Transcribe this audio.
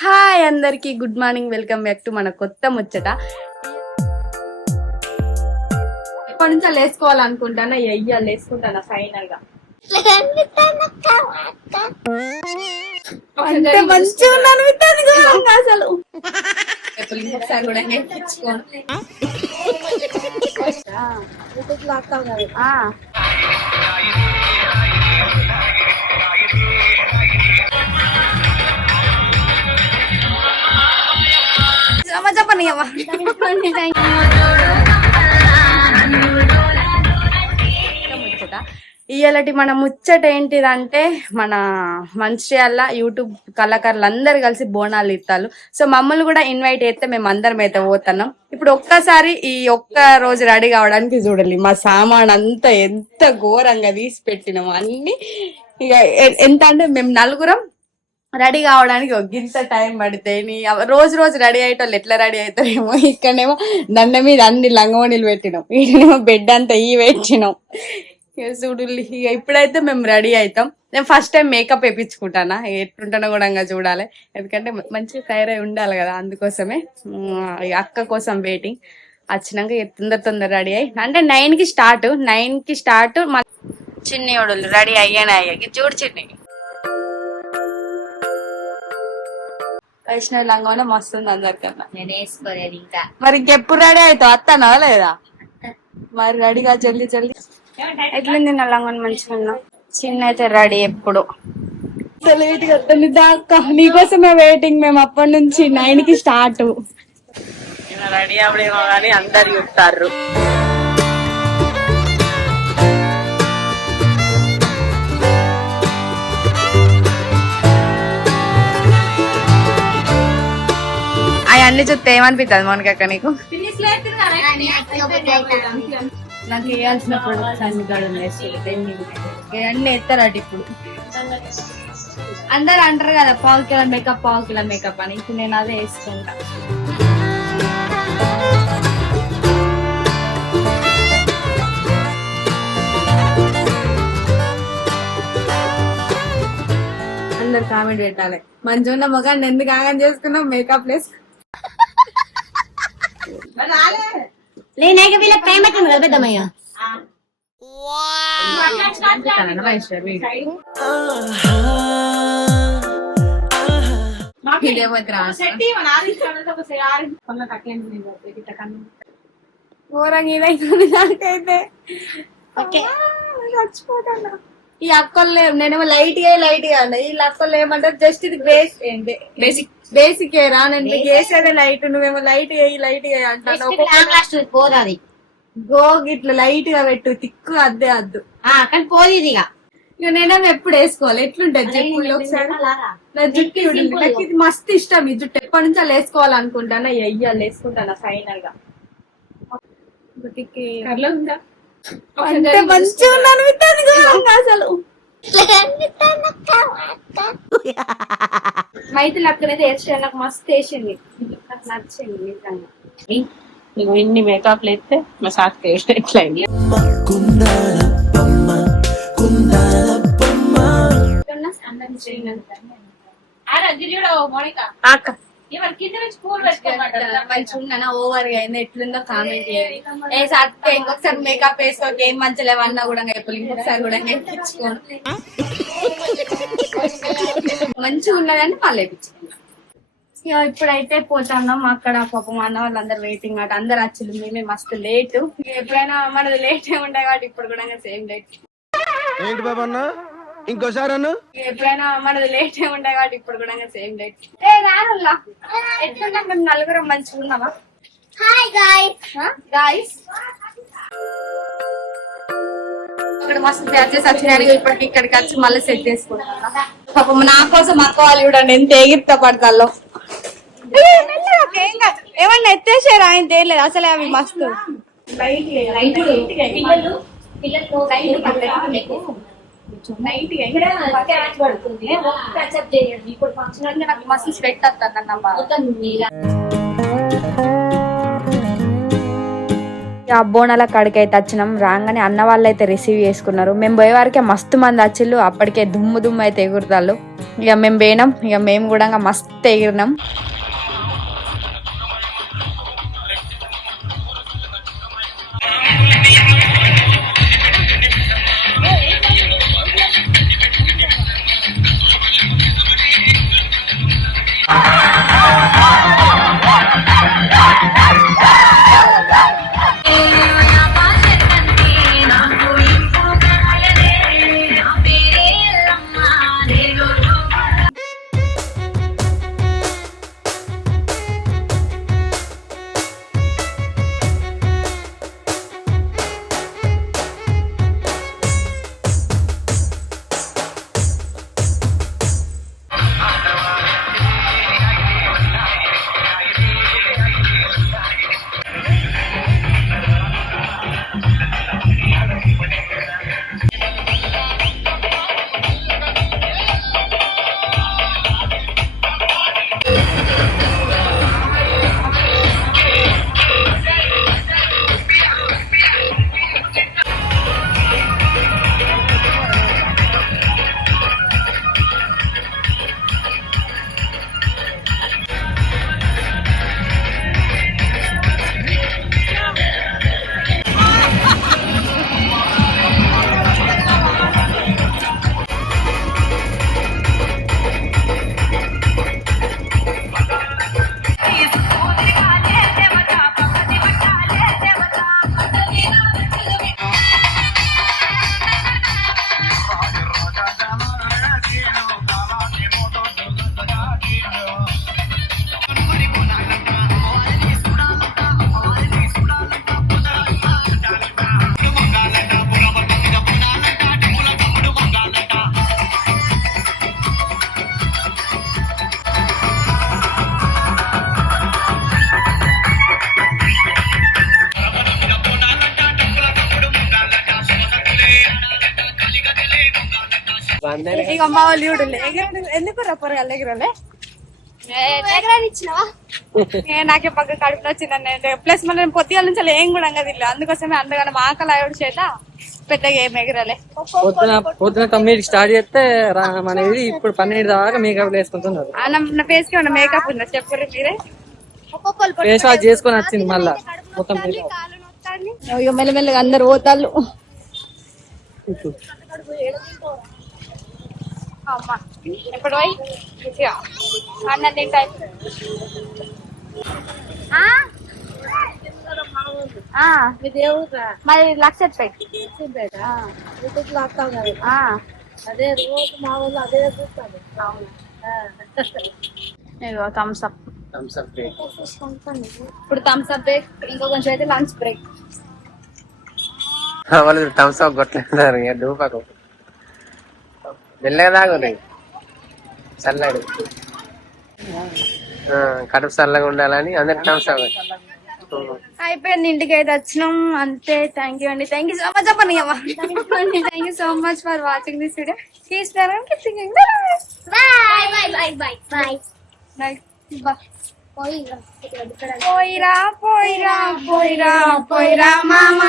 Hi అందరికి good morning welcome back to మన కొత్త ముచ్చట. ఎప్పటి నుంచో లేసుకోవాలనుకుంటానా? అయ్యా లేసుకుంటానా ఫైనల్గా అసలు. ఎప్పుడు ఇంకొకసారి కూడా నేర్పించుకోను ఆ. అమ్మ చెప్పండి ఇయ్యాలటి మన ముచ్చట ఏంటిదంటే మన మంచిర్యాల యూట్యూబ్ కళాకారులు అందరు కలిసి బోనాలు ఇస్తారు సో మమ్మల్ని కూడా ఇన్వైట్ చేస్తే మేము అందరం అయితే పోతున్నాం. ఇప్పుడు ఒక్కసారి ఈ ఒక్క రోజు రెడీ కావడానికి చూడాలి మా సామాన్ అంతా ఎంత ఘోరంగా తీసి పెట్టినాము అన్ని. ఇక ఎంత అంటే మేము నలుగురం రెడీ కావడానికి ఒక గింత టైం పడితే నీ రోజు రోజు రెడీ అయ్యేటోళ్ళు ఎట్లా రెడీ అవుతారేమో. ఇక్కడనేమో దండ మీద అన్ని లంగవణిలు పెట్టినాం. ఈడనేమో బెడ్ అంతా ఈ పెట్టినాం. చూడు ఇక ఇప్పుడైతే మేము రెడీ అవుతాం. నేను ఫస్ట్ టైం మేకప్ వేయించుకుంటానా ఎట్లుంటానో కూడా ఇంకా చూడాలి. ఎందుకంటే మంచిగా తయారై ఉండాలి కదా అందుకోసమే. ఇక అక్క కోసం వెయిటింగ్ వచ్చినాక తొందర తొందర రెడీ అయ్యి. అంటే నైన్కి స్టార్ట్ నైన్కి స్టార్ట్ చిన్నోడు రెడీ అయ్యాను అయ్యాకి చూడు చిన్ని. వైష్ణవి లంగానే మస్తు ఉంది అందరికన్నా నేను వేసుకోలేదు ఇంకా. మరి ఇంకెప్పుడు రెడీ అవుతావు? వస్తానా లేదా? మరి రెడీగా జల్దీ జల్దీ. ఎట్లుంది నా లంగని మంచిగా ఉన్నా చిన్న అయితే రెడీ ఎప్పుడు లేట్ దాకా నీకోసమే వెయిటింగ్ మేము అప్పటి నుంచి నైన్కి స్టార్ట్ రెడీ అవడేమో కానీ అందరు చెప్తారు అవన్నీ చూస్తే ఏమనిపిస్తుంది మనకక్క నీకు? నాకు వేయాల్సిన ప్రొడక్ట్స్ అన్ని ఎత్తారట ఇప్పుడు. అందరు అంటారు కదా పావు కిలో మేకప్ పావు కిలో మేకప్ అని. ఇప్పుడు నేను అదే వేసుకుంటా. అందరు కామెంట్ పెట్టాలి. మంచిగా ఉన్న మొగాన్ని ఎందుకు ఆగం చేసుకున్నావు? మేకప్ ప్లేస్ నేనేక వీళ్ళ టైం అవుతుంది కదా పెద్దమ్మయ్య ఘోరంగా ఇదైతుంది నాకైతే చచ్చిపోతాను ఈ అక్కలు లేవు నేనేమో లైట్గా లైట్గా ఈ వీళ్ళ అక్కలు ఏమంటారు జస్ట్ ఇది బేస్ ఏంటి? బేసిక్ బేసిక్ రా నేను వేసేదే లైట్ నువ్వేమో లైట్గా లైట్గా అంటాను పోదాది గో ఇట్లా లైట్గా పెట్టు తిక్కు అద్దే అద్దు. కానీ పోదు ఇది ఇక. ఇక నేనేమో ఎప్పుడు వేసుకోవాలి? ఎట్లుంటది జుట్టు ఒకసారి? నా జుట్టు. నాకు ఇది మస్తు ఇష్టం ఈ జుట్టు. ఎప్పటి నుంచి అలా వేసుకోవాలనుకుంటానా అయ్యాలి వేసుకుంటానా ఫైనల్గా. అసలు. మైతులు అక్కడైతే హెయిర్ స్టైల్ నాకు మస్తు వేసింది నాకు నచ్చింది నిజంగా. నువ్వు ఇన్ని మేకప్ ఎత్తే మా సాత్కి ఎట్లయింది అక్క. మంచిగా ఉన్నానా ఓవర్గా అయింది. ఎట్లుందో కామెంట్ చేయండి. ఏ సార్ ఇంకొకసారి మేకప్ వేసుకోక ఏం మంచి లేవన్నా కూడా ఎప్పుడు ఇంకొకసారి కూడా నేర్పించుకోను మంచిగా ఉన్నదని మళ్ళీ ఇప్పుడైతే పోతున్నాం. అక్కడ పాపం అన్న వాళ్ళందరూ వెయిటింగ్ అట. అందరు వచ్చి మేమే మస్తు లేట్ ఎప్పుడైనా మనది లేట్ ఉండే కాబట్టి ఇప్పుడు కూడా సేమ్ లేట్ ఏంటి బాబా అన్న? ఇంకోసారి అన్న? ఎప్పుడైనా మనది లేట్ ఉండే కాబట్టి ఇప్పుడు కూడా సేమ్ లేట్ ఏ రానుల్లా ఎట్లున్నాం మేము నలుగురం మంచిగా ఉన్నామా? హాయ్ గాయ్స్ గాయస్ ఇక్కడ మస్తు బ్యాచెస్ వచ్చినారు ఇప్పటికి ఇక్కడికి వచ్చి మళ్ళీ సెట్ చేసుకుంటున్నా. పాపం నా కోసం అక్క వాళ్ళు చూడండి ఎంత ఎగిరిత పడతాలో ఏమన్నా ఎత్తేసారు ఆయన తేలేదు. అసలే అవి మస్తు. పిల్లలు పిల్లలు. పడుతుంది? యాక్సెప్ట్ చేయండి. ఇప్పుడు ఫంక్షన్ నాకు మస్తు స్వెట్ వస్తుంది మొత్తం ఇలా ఆ బోనాల కాడికి అయితే వచ్చినాం. రాగానే అన్న వాళ్ళు అయితే రిసీవ్ చేసుకున్నారు. మేము పోయే వారికే మస్తు మంది వచ్చిళ్ళు. అప్పటికే దుమ్ము దుమ్ము అయితే ఎగురుతాళ్ళు. ఇక మేము పోయినాం. ఇక మేము కూడా మస్తు ఎగిరినాం. ఇక మా వాళ్ళు చూడు ఎందుకు రప్పరు ఎల్లగిరలే నాకే పక్క కడుపులో వచ్చిందండి ప్లస్ మళ్ళీ నేను పొద్దుగాల నుంచి ఏం కూడా అంగది అందుకోసమే అందుకని మా ఆకలి ఆవిడ చేత పెద్దగా ఏం ఎగరలే. పొద్దున పొద్దున తొమ్మిదికి స్టార్ట్ చేస్తే రా- మన ఇది ఇప్పుడు పన్నెండు దాకా మేకప్ వేసుకుంటున్నారు. ఆ, నా- ఫేస్కి ఉన్న మేకప్ ఉందా? చెప్పరు మీరే. ఫేస్ వాష్ చేసుకొని వచ్చింది మళ్ళా. మొత్తం మెల్లమెల్లగా అందరు పోతాళ్ళు. అమ్మా పోయి మంచిగా మరి లక్ష అదే రోజు మా వాళ్ళు అదే చూస్తాను ఇదిగో థమ్స్ అప్ ఇప్పుడు థమ్స్ అప్ బ్రేక్ ఇంకో కొంచెం అయితే లంచ్ బ్రేక్ వాళ్ళు థమ్స్ అప్ ఇక డూపాకు మెల్లగా తాగున్నాయి చల్లడు కడుపు చల్లగా ఉండాలని అందరికి అప్ అయిపోయింది ఇంటికి అయితే వచ్చినాం. అంతే థ్యాంక్ యూ అండి. థ్యాంక్ యూ సో మచ్ చెప్పండి thank you so much for watching this video తీసినారా bye bye bye bye bye పోయిరా. పోయిరా పోయిరా పోయిరా మామ.